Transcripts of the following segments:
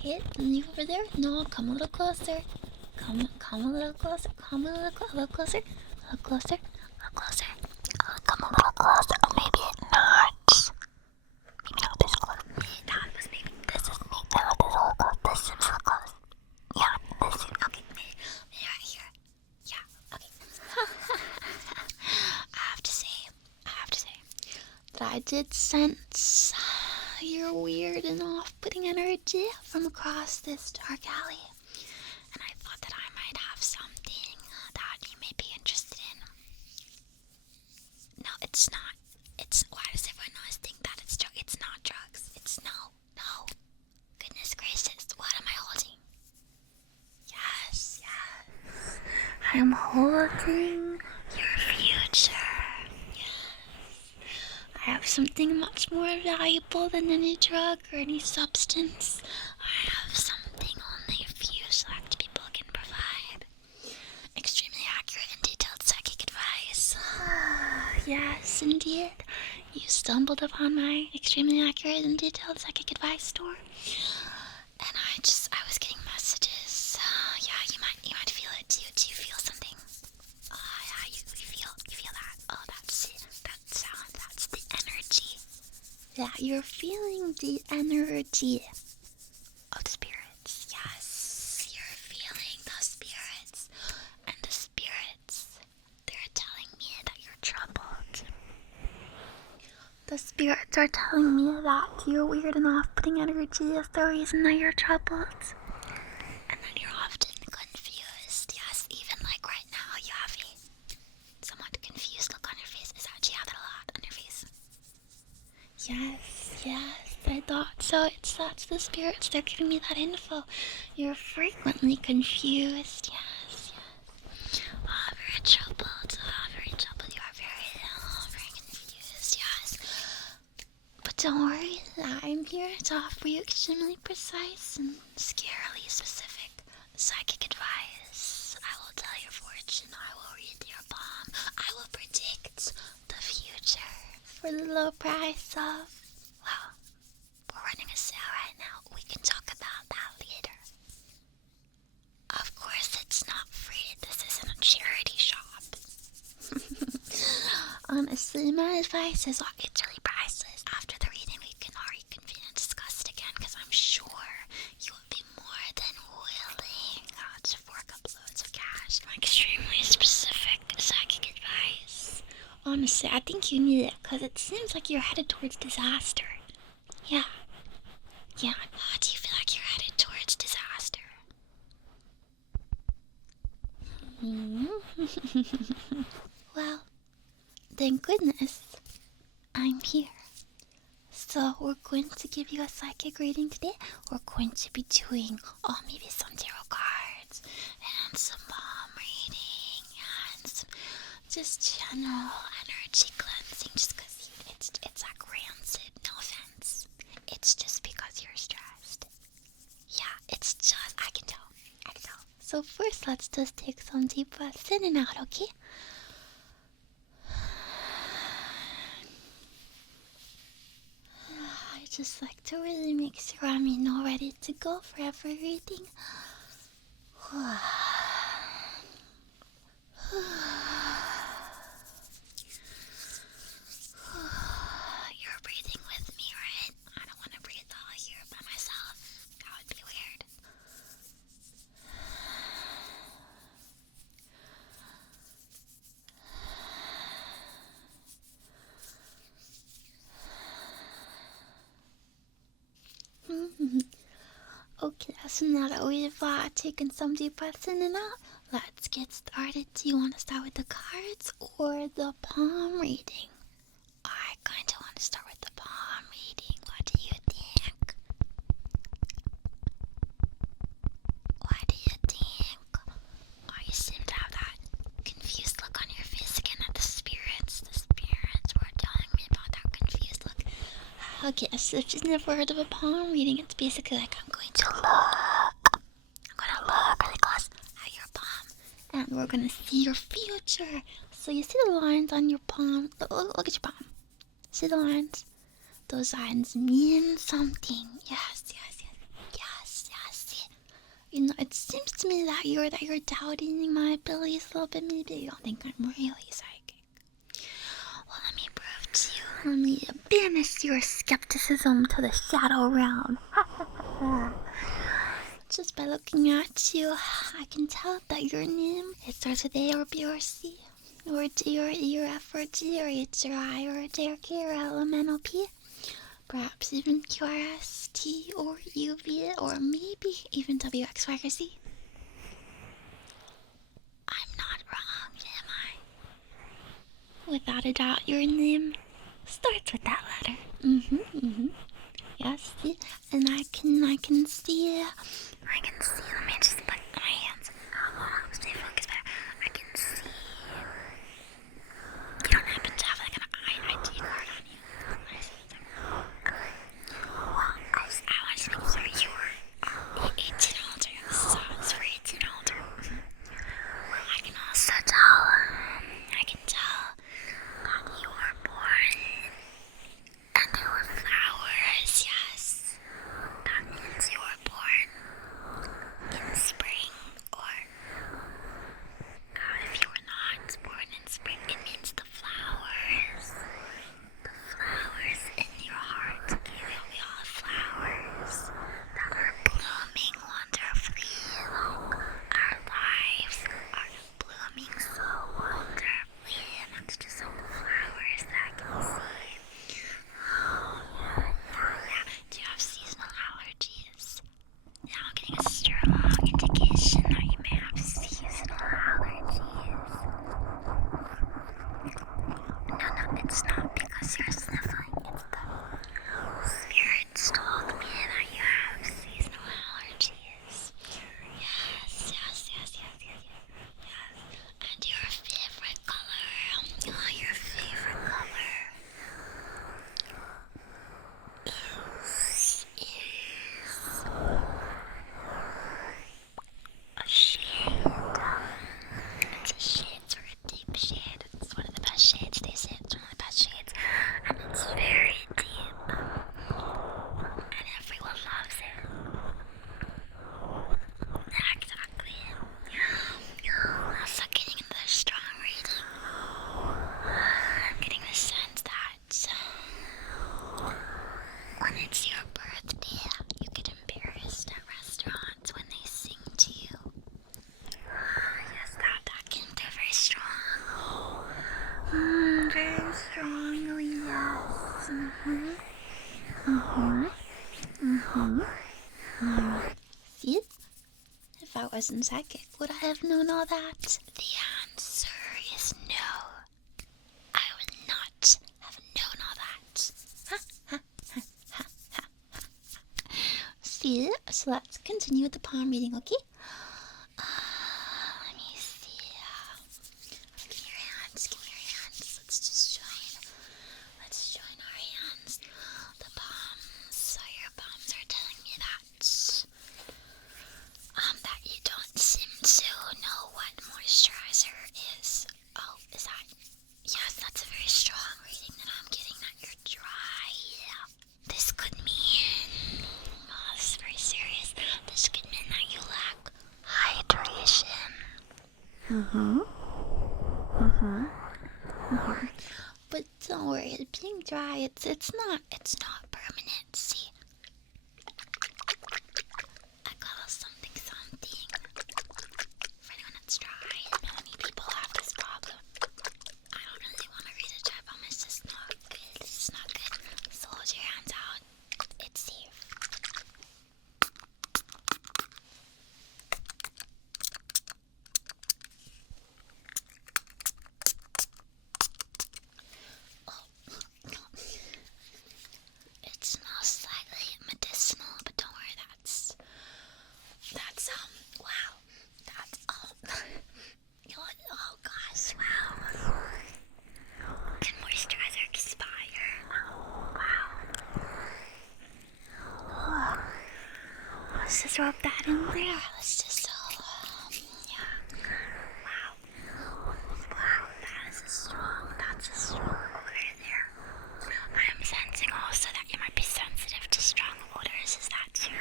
Okay, leave over there. No, come a little closer. Come a little closer. Come a little closer. A little closer. A little closer. A little closer. Come a little closer. Oh, maybe not. Maybe not this close. That was maybe. This is me. No, this is a little close. This seems a little close. Yeah, this is okay. Maybe right here. Yeah. Okay. I have to say that I did sense your weird and off-putting energy from across this dark alley, and I thought that I might have something that you may be interested in. No, it's not. Why does everyone always think that it's drugs? It's not drugs. It's no. Goodness gracious, what am I holding? Yes. I'm holding your future. I have something much more valuable than any drug or any substance. I have something only a few select people can provide. Extremely accurate and detailed psychic advice. Yes, indeed. You stumbled upon my extremely accurate and detailed psychic advice store. And I was getting messages. Yeah, you might feel it. Do you feel something? Yeah, you feel that. Oh, that's it. That sound, that's the energy. Yeah, you're feeling the energy of the spirits. Yes, you're feeling the spirits. And the spirits, they're telling me that you're troubled. The spirits are telling me that your weird and off-putting energy is the reason that you're troubled. And that you're often confused. Yes, even like right now, you have a somewhat confused look on your face. Is that you have that a lot on your face? Yes, I thought so. That's the spirits. They're giving me that info. You're frequently confused. Yes. Very troubled. Very troubled. You are very confused. Yes. But don't worry. I'm here to offer you extremely precise and scarily specific psychic advice. I will tell your fortune. I will read your palm. I will predict the future for the low price of, well, we're running a sale right now. We can talk about that later. Of course, it's not free. This isn't a charity shop. Honestly, my advice is it's really priceless. After the reading, we can reconvene and discuss it again, because I'm sure you will be more than willing to fork up loads of cash. Extremely specific psychic advice. Honestly, I think you need it, because it seems like you're headed towards disaster. Yeah. Do you feel like you're headed towards disaster? Well, thank goodness I'm here. So we're going to give you a psychic reading today. We're going to be doing, maybe some tarot cards and some palm reading and some just general energy cleansing, just because it's like rancid. No offense. It's just because you're stressed. Yeah, it's just, I can tell. So first, let's just take some deep breaths in and out, okay? I just like to really make sure I'm all ready to go for every reading. You're breathing with me, right? I don't want to breathe all here by myself. That would be weird. Okay, so now that we've taken some deep breaths in and out, let's get started. Do you want to start with the cards or the palm reading? I kind of want to start with the palm reading. What do you think? You seem to have that confused look on your face again at the spirits. The spirits were telling me about that confused look. Okay, so if you've never heard of a palm reading, it's basically like I'm going to look really close at your palm, and we're going to see your future. So you see the lines on your palm? Look at your palm. See the lines? Those lines mean something. Yes. You know, it seems to me that you're doubting my abilities a little bit. Maybe you don't think I'm really psychic. Well, let me prove to you. Let me banish your skepticism to the shadow realm. Just by looking at you, I can tell that your name, it starts with A or B or C, or D or E or F or G or H or I or J or K or L M N O P. Perhaps even Q R S T or U V or maybe even W X Y or Z. I'm not wrong, am I? Without a doubt, your name starts with that letter. Yes, see? And I can see. Let me just put my hands. Stay focused better. I can see. You don't happen to have like an ID card on you. Well, I want to make sure you were 18 older. So it's for 18 older. Well, I can also tell. I can tell that you were born and there were flowers. Yes, that means you were born in spring, or if you were not born in spring, it means the flowers in your heart. Okay, we all have flowers that are blooming wonderfully. Our lives are blooming so wonderfully, and that's just some flowers that I can see. Yeah. Do you have seasonal allergies? Now I'm getting a strong indication that you may have seasonal allergies. No, it's not because you're sniffling. It's the spirits told me that you have seasonal allergies. Yes. And your favorite color, your favorite color is a shade. It's a shade, sort of deep shade. It's one of the best shades, they say it's one of the best shades. And it's very deep. And everyone loves it. Exactly. Also getting the strong reading. I'm getting the sense that when it's your birthday, you get embarrassed at restaurants when they sing to you. Yes, that can be very strong. Very strongly, yes. See? If I wasn't psychic, would I have known all that? The answer is no. I would not have known all that. See? So let's continue with the palm reading, okay? Let me see. Give me your hands. Let's join our hands. The palms. So your palms are telling me that you don't seem to know what moisturizer is. Oh, is that? Yes, that's a very strong reading that I'm getting, that you're dry. This could mean, this is very serious. This could mean that you lack hydration. But don't worry, being dry, it's not permanent. See, I got a something. For anyone that's dry, many people have this problem. I don't really want to read it. I promise this is not good. So hold your hands out. It's safe. It smells slightly medicinal, but don't worry, that's wow. Oh gosh, wow. Can moisturizer expire? Wow. Let's just rub that in there. Let's just, Wow, that's a strong odor there. I'm sensing also that you might be sensitive to strong odors. Is that true?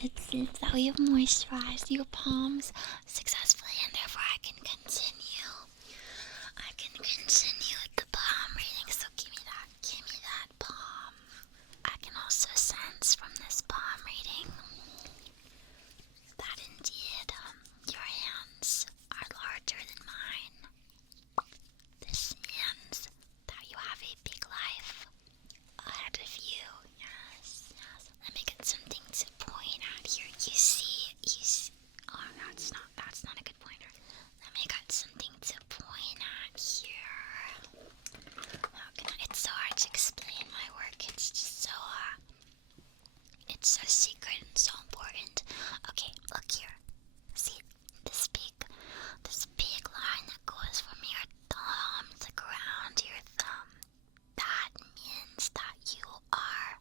it seems that we have moisturized your palms successfully, and therefore I can continue. I can continue with the palm reading, so give me that palm. I can also sense from this palm reading that indeed your hands are larger than mine. This means that you have a big life ahead of you. Yes. Let me get something to point at here. You see. Oh, that's not a good pointer. Let me get something to point at here. It's so hard to explain my work. It's just so, it's so secret and so important. Okay, look here. See this big line that goes from your thumb to the ground to your thumb. That means that you are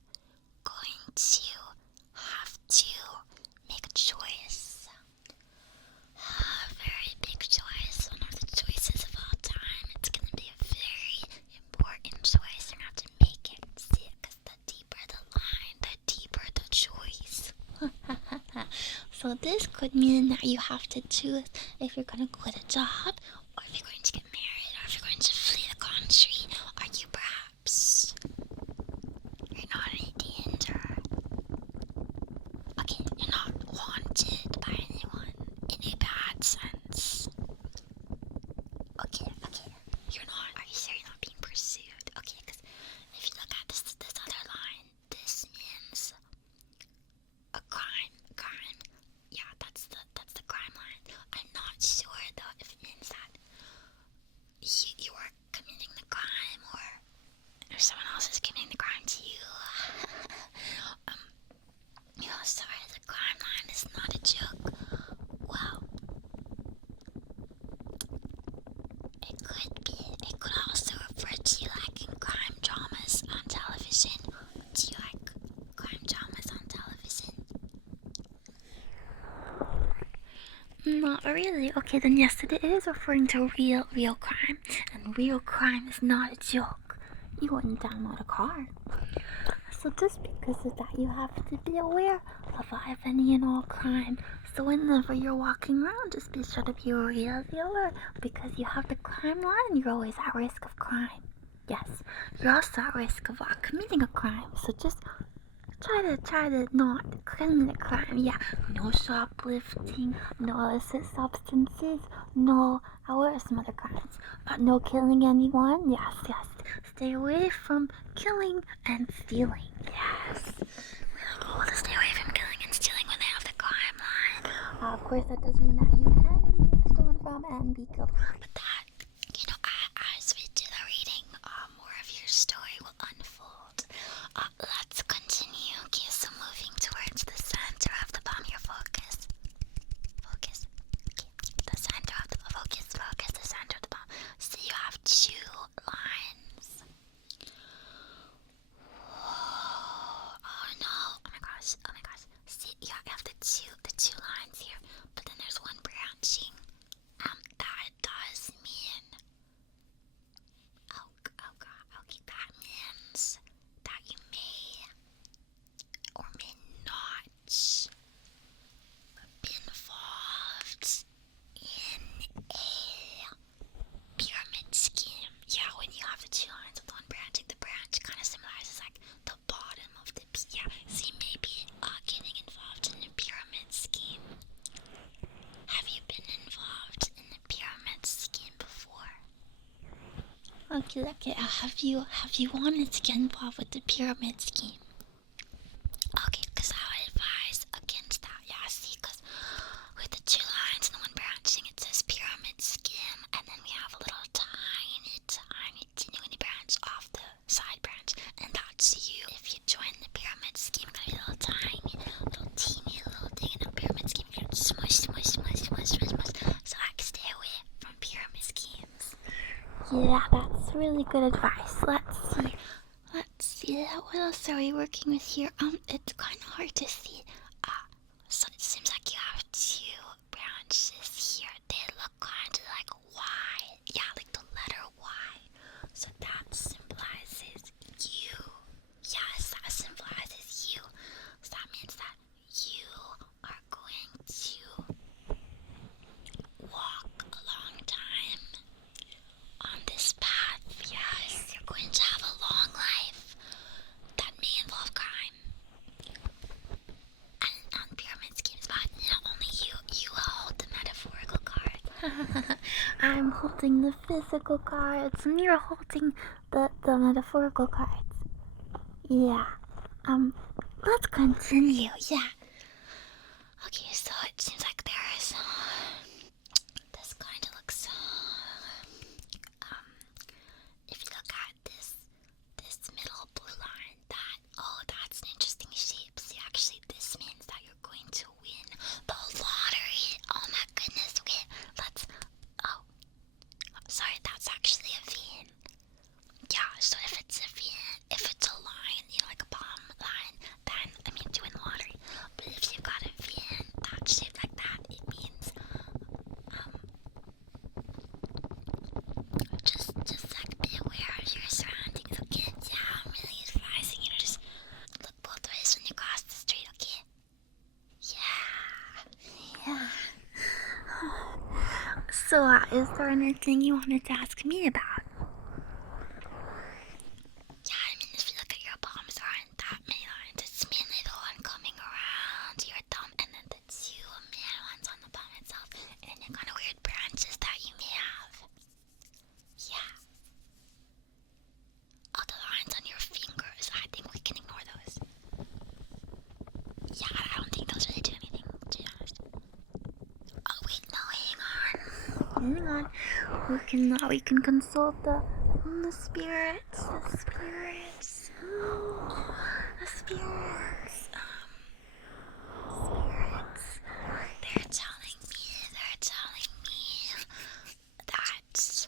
going to have to make a choice. A very big choice. One of the choices of all time. It's going to be a very important choice. You're going to have to make it. See, because the deeper the line, the deeper the choice. So this could mean that you have to choose if you're going to quit a job, or if you're going to get married, or if you're going to flee the country. Are you perhaps... You're not in any danger. Okay, you're not wanted by anyone in a bad sense. Okay. You're not... Are you sure you're not being pursued? Okay, because if you look at this other line, this means a crime. Yeah, that's the crime line. I'm not sure though if it means that you are committing the crime or someone else is committing the crime to you. Sorry, the crime line is not a joke. Well, it could also refer to you liking crime dramas on television. Do you like crime dramas on television? Not really. Okay, then yes, it is referring to real crime. And real crime is not a joke. You wouldn't download a car. So just because of that, you have to be aware of any and all crime. So whenever you're walking around, just be sure to be really alert, because you have the crime line, you're always at risk of crime. Yes, you're also at risk of committing a crime. So just try to not commit a crime. Yeah, no shoplifting, no illicit substances, no, what are some other crimes? No killing anyone. Yes. Stay away from killing and stealing. Yes. We like all to stay away from killing and stealing when they have the crime line. Of course, that doesn't mean that you can be stolen from and be killed. But that, as we do the reading, more of your story will unfold. Let's continue. Okay, so moving towards the center of the palm, your focus. Okay, the center of the focus, the center of the palm. So you have two lines. Oh no, oh my gosh. See, you have the two lines here, but then there's one branching. That does mean, oh god, okay, that means that you may or may not be involved in a pyramid scheme. Yeah, when you have the two lines with one branching, the branch kind of symbolizes like the bottom of the yeah. So you may be getting involved in a pyramid scheme. Have you been involved in a pyramid scheme before? Okay. Have you wanted to get involved with the pyramid scheme? Okay, because I would advise against that. Yeah, see, because with the two lines and the one branching, it says pyramid scheme, and then we have a little tiny teeny branch off the side branch, and that's you. If you join the pyramid scheme, it's gonna be a little tiny, little thing in the pyramid scheme. You're gonna smush. So I can stay away from pyramid schemes. Yeah, that's really good advice. Let's see. What else are we working with here? It's kind of hard to see. So it seems like you have two branches here. They look kind of like Y. Yeah, like the letter Y. So that symbolizes you. Yes, that symbolizes you. So that means that you holding the physical cards, and you're holding the metaphorical cards. Yeah. Let's continue. Yeah. Okay, so it seems like there's this kind of looks. If you look at this middle blue line, that's an interesting shape. See, actually, this means that you're going to win the lottery. Oh my goodness. Okay, let's. Oh, sorry, that's actually a vein. Yeah, so if it's a vein, if it's a line, like a palm line, then it means you win the lottery. But if you've got a vein that's shaped like that, it means just like be aware of your surroundings, okay? Yeah, I'm really advising you to just look both ways when you cross the street, okay? Yeah. So, is there anything you wanted to ask me about? Yeah, I mean, if you look at your palms, there aren't that many lines. It's mainly the one coming around your thumb, and then the two main ones on the palm itself, and any kind of weird branches that you may have. Yeah. All the lines on your fingers, I think we can ignore those. Yeah, I don't think those really do anything, to be honest. Oh wait, no, hang on. We can consult the spirits. The spirits. Spirits. They're telling me that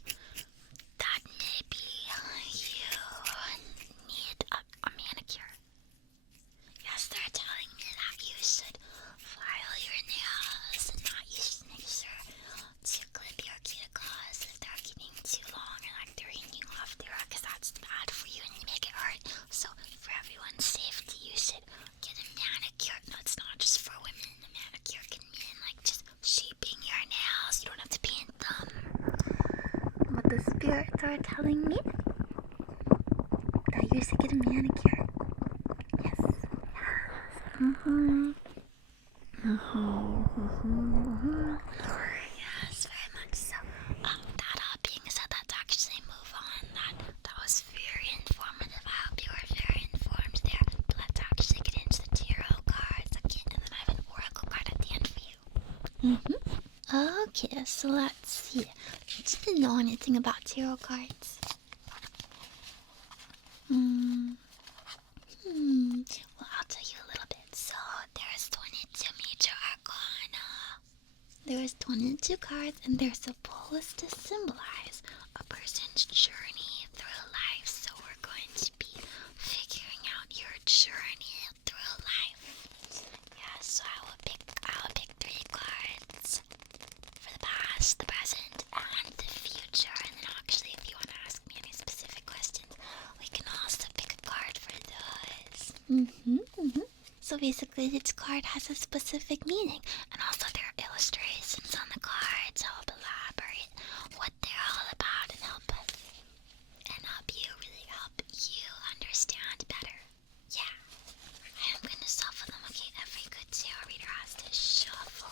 maybe you need a manicure. Yes, they're telling me that you should file your nails and not use mixer to clip your cuticles if they're getting too long or like they're hanging off there, because that's bad for you and you make it hurt. So for everyone's safety, you should get a manicure. No, it's not just for women. A manicure can mean like just shaping your nails. You don't have to paint them. But the spirits are telling me that you should get a manicure. Yes. Yes, very much so. That being said, let's actually move on. That was very informative. I hope you were very informed there. But let's actually get into the tarot cards again, and then I have an oracle card at the end for you. Okay, so let's see. Do you know anything about tarot cards? Well, I'll tell you a little bit. So, there's 22 major arcana. There's 22 cards, and they're supposed to symbolize a person's journey through life. So, we're going to be figuring out your journey through life. Yeah, so I will pick 3 cards for the past, the present, and the future. And then actually, if you want to ask me any specific questions, we can also pick a card for those. So basically, each card has a specific meaning, and also there are illustrations on the cards to help elaborate what they're all about and help you really help you understand better. Yeah, I am gonna shuffle them. Okay, every good tarot reader has to shuffle.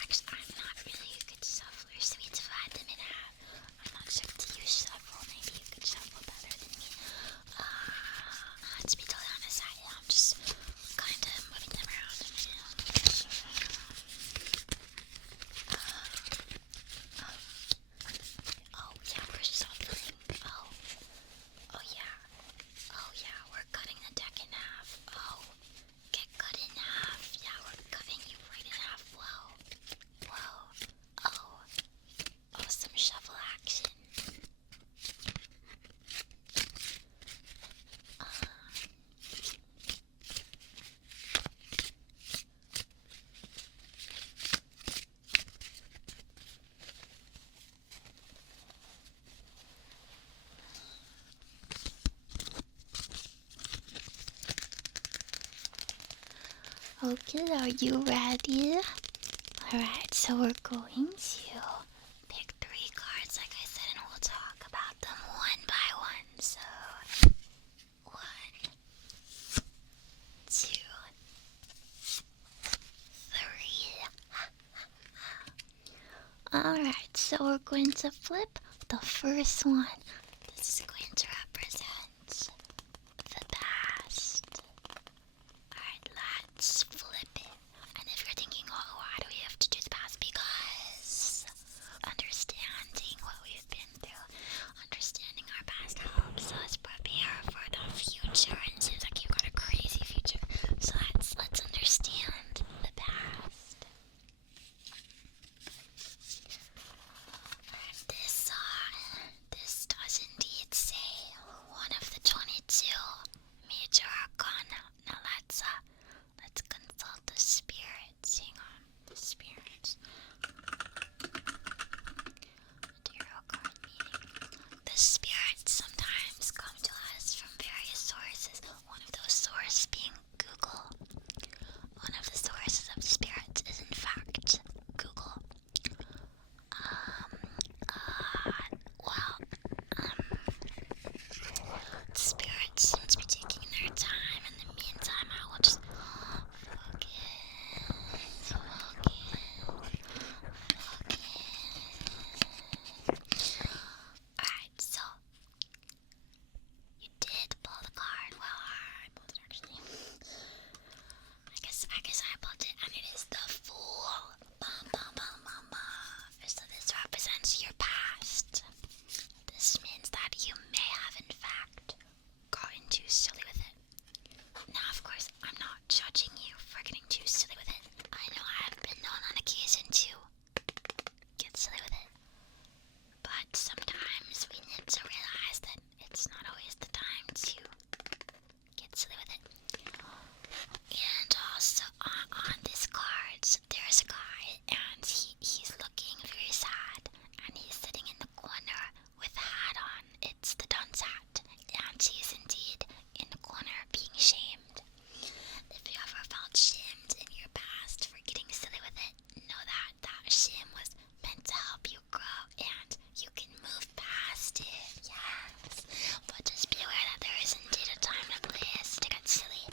Actually, I'm not really a good shuffler, so we divide them in half. I'm not sure if you shuffle. Maybe you could shuffle better than me. To be totally honest, I'm just kind of moving them around. Oh yeah, we're shuffling. Oh yeah, we're cutting the deck in half. Oh, get cut in half. Yeah, we're cutting you right in half. Whoa. Oh, some shuffle action. Okay, are you ready? Alright, so we're going to pick 3 cards, like I said, and we'll talk about them one by one. So, 1, 2, 3. Alright, So we're going to flip the first one. This is going to represent the past. Alright, let's flip it. And if you're thinking, oh, why do we have to do the past? Because understanding what we've been through, understanding our past helps us prepare for the future. And it seems like you've got a crazy future. So let's understand the past. This does indeed say one of the 22 major arcana. Now let's consult the spirits. Hang on, the spirits. Tarot card meeting. The spirits sometimes come to us from various sources. One of those sources being Google. One of the sources of spirits is in fact Google. Spirits seem to be taking their time. In the meantime, I will just Alright, so you did pull the card. Well, I pulled it actually. I guess I pulled it, and it is the Fool. So this represents your past. This means that you may have, in fact, gotten too silly with it. Now, of course, I'm not judging you for getting too silly with it. I know I have been known on occasion to get silly with it. But sometimes we need to realize that it's not always the time to get silly with it. And also, on these cards, there's a guy, and he's looking very sad, and he's sitting in the corner with a hat on. It's the dunce hat, and he's indeed in the corner being shamed. If you ever felt shamed in your past for getting silly with it, know that that shame was meant to help you grow, and you can move past it. Yes, but just be aware that there is indeed a time and a place to get silly.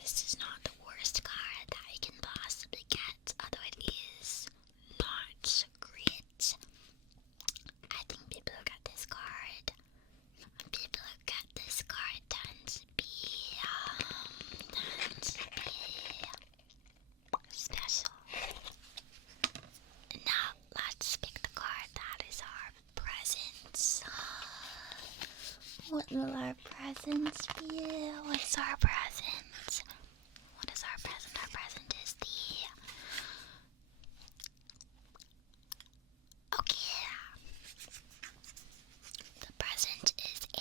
This is not the worst card that you can possibly get, although it is not great. I think people who get this card tend to be special. Now let's pick the card that is our present. What will our present be? What's our present? What is our present? Our present is the... Okay. The present is a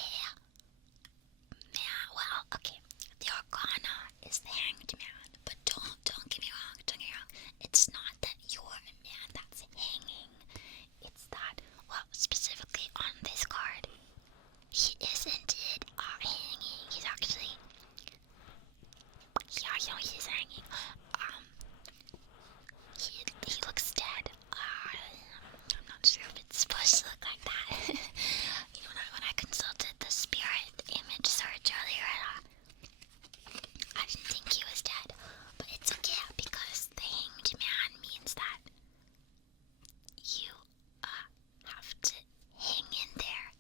man. Well, okay. The arcana is the Hanged Man. But don't get me wrong. It's not that you're a man that's hanging. It's that, well, specifically on this card, he is indeed hanging. He's actually... Yeah, he's hanging. He looks dead. I'm not sure if it's supposed to look like that. When I consulted the spirit image search earlier, I didn't think he was dead. But it's okay, because the Hanged Man means that you have to hang in there.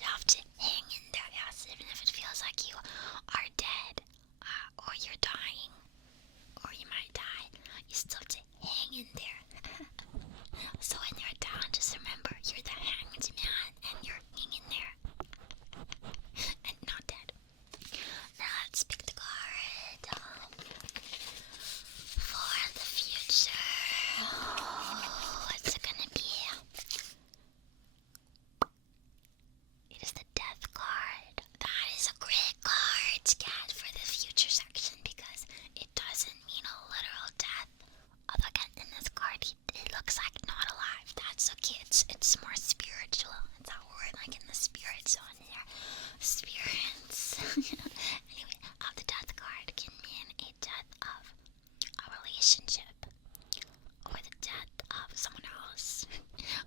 You have to hang in there, yes, even if it feels like you are dead, or you're dying, or you might die. You still have to hang in there. So when you're down, just remember you're the Hanged Man, and you're hanging there, and not dead. Now let's pick the card for the future. What's it gonna be? It is the Death card. That is a great card to get for the future section, because it doesn't mean a literal death. Although again, in this card, it looks like not alive. That's okay. It's more spiritual. It's that word, like in the spirit zone there. Spirits. Anyway, the Death card can mean a death of a relationship, or the death of someone else,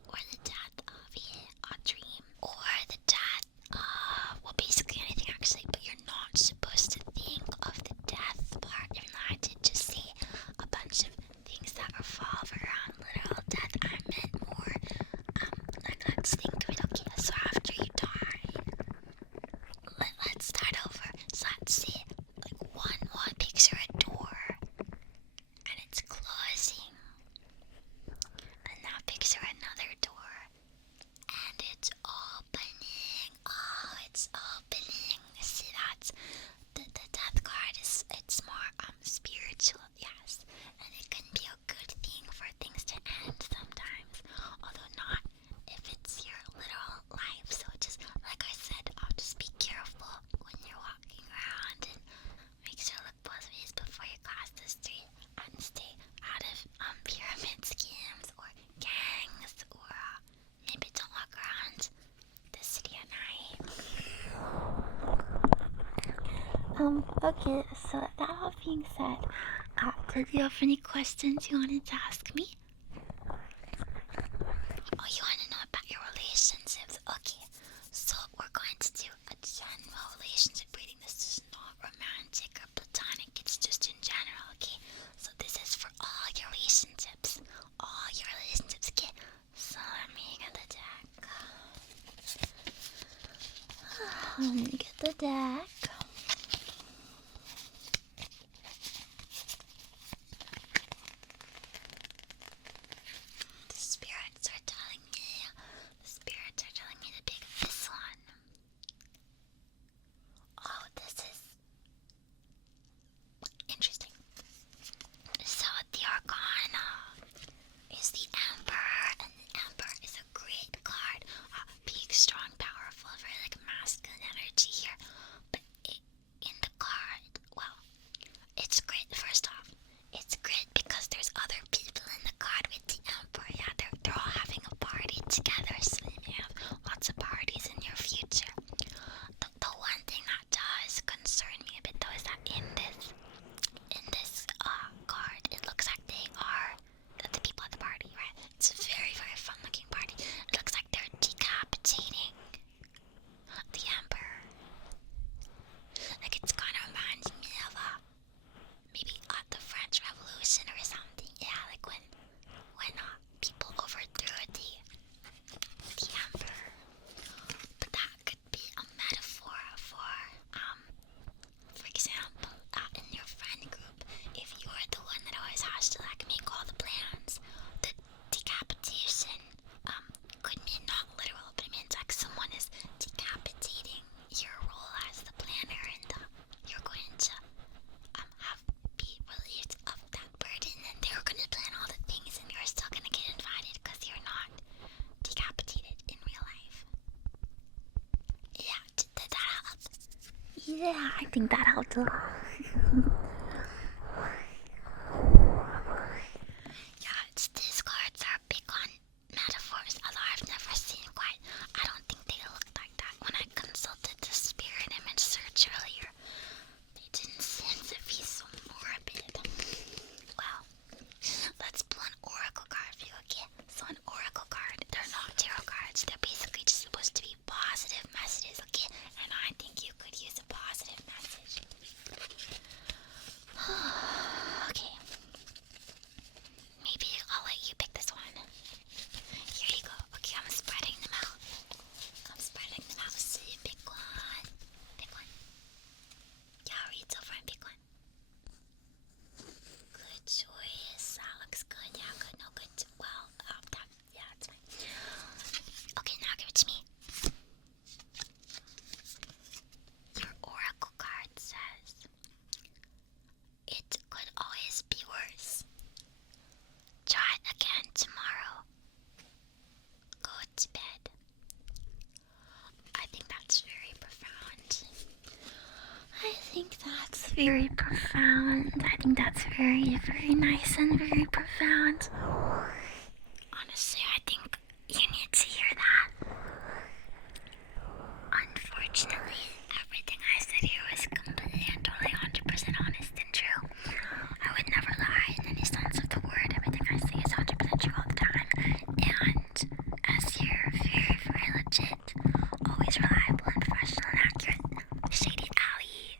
or the death of a dream, or the death of, well, basically anything actually, but you're not supposed to think of the death part, even though I did just say a bunch of things that revolve around literal death. I'm Okay, so that all being said, did you have any questions you wanted to ask me? Oh, you want to know about your relationships? Okay, so we're going to do a general relationship reading. This is not romantic or platonic, it's just in general, okay? So this is for all your relationships. All your relationships, okay? So let me get the deck. Let me get the deck. The spirits are telling me to pick this one. Oh, this is interesting. So the Arcana is the Emperor, and the Emperor is a great card. Big, strong, powerful, very like masculine energy here. But in the card, well, it's great. First off, it's great because there's other people in the card with the Emperor. Yeah, they're all having a party together, so you may have lots of parties in your future. The one thing that does concern me a bit though is that in this card, it looks like they are the people at the party, right? It's a very, very fun looking party. It looks like they're decapitating the Emperor. Like it's kind of reminds me of maybe the French Revolution or something. Yeah, like when people overthrew the Emperor. But that could be a metaphor for example, in your friend group, if you're the one that always has to like make all the plans, the decapitation could mean not literal, but it means like someone is decapitating your role as the planner, and you're going to be relieved of that burden, and they're going to plan all the things, and you're still going to get invited because you're not decapitated in real life. Yeah, did that help? Yeah, I think that helped a lot. Yeah, these cards are big on metaphors, although I've never seen quite. I don't think they looked like that when I consulted the spirit image search earlier. They didn't seem to be so morbid. Well, let's pull an oracle card for you, okay? So an oracle card, they're not tarot cards. They're basically just supposed to be positive messages, okay? And I think you could use a positive message. Okay. Maybe I'll let you pick this one. Here you go. Okay, I'm spreading them out. So you pick one. Pick one. Yeah, read over and pick one. Good choice. That looks good. Yeah, good. No, good. Well, yeah, it's fine. Okay, now give it to me. Your oracle card says, it could always be worse. Try it again tomorrow. Go to bed. I think that's very profound. I think that's very very nice and very profound. Honestly, I think you need to hear that. Unfortunately, everything I said here was completely and totally 100% honest and true. I would never lie in any sense of the word. Everything I say is 100% true all the time. And as you're very, very legit, always reliable and professional and accurate, Shady Alley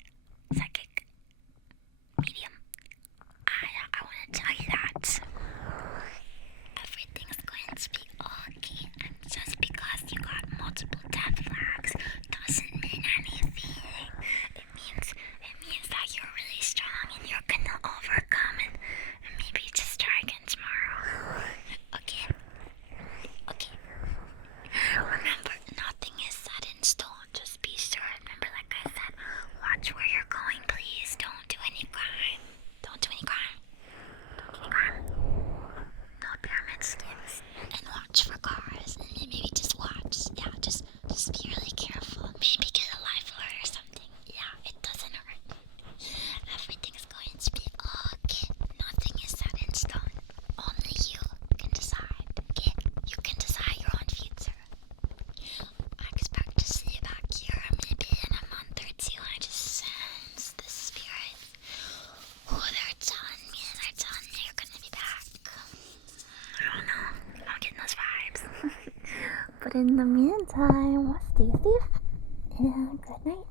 psychic medium, I want to tell you that everything is going to be But in the meantime, stay safe and good night.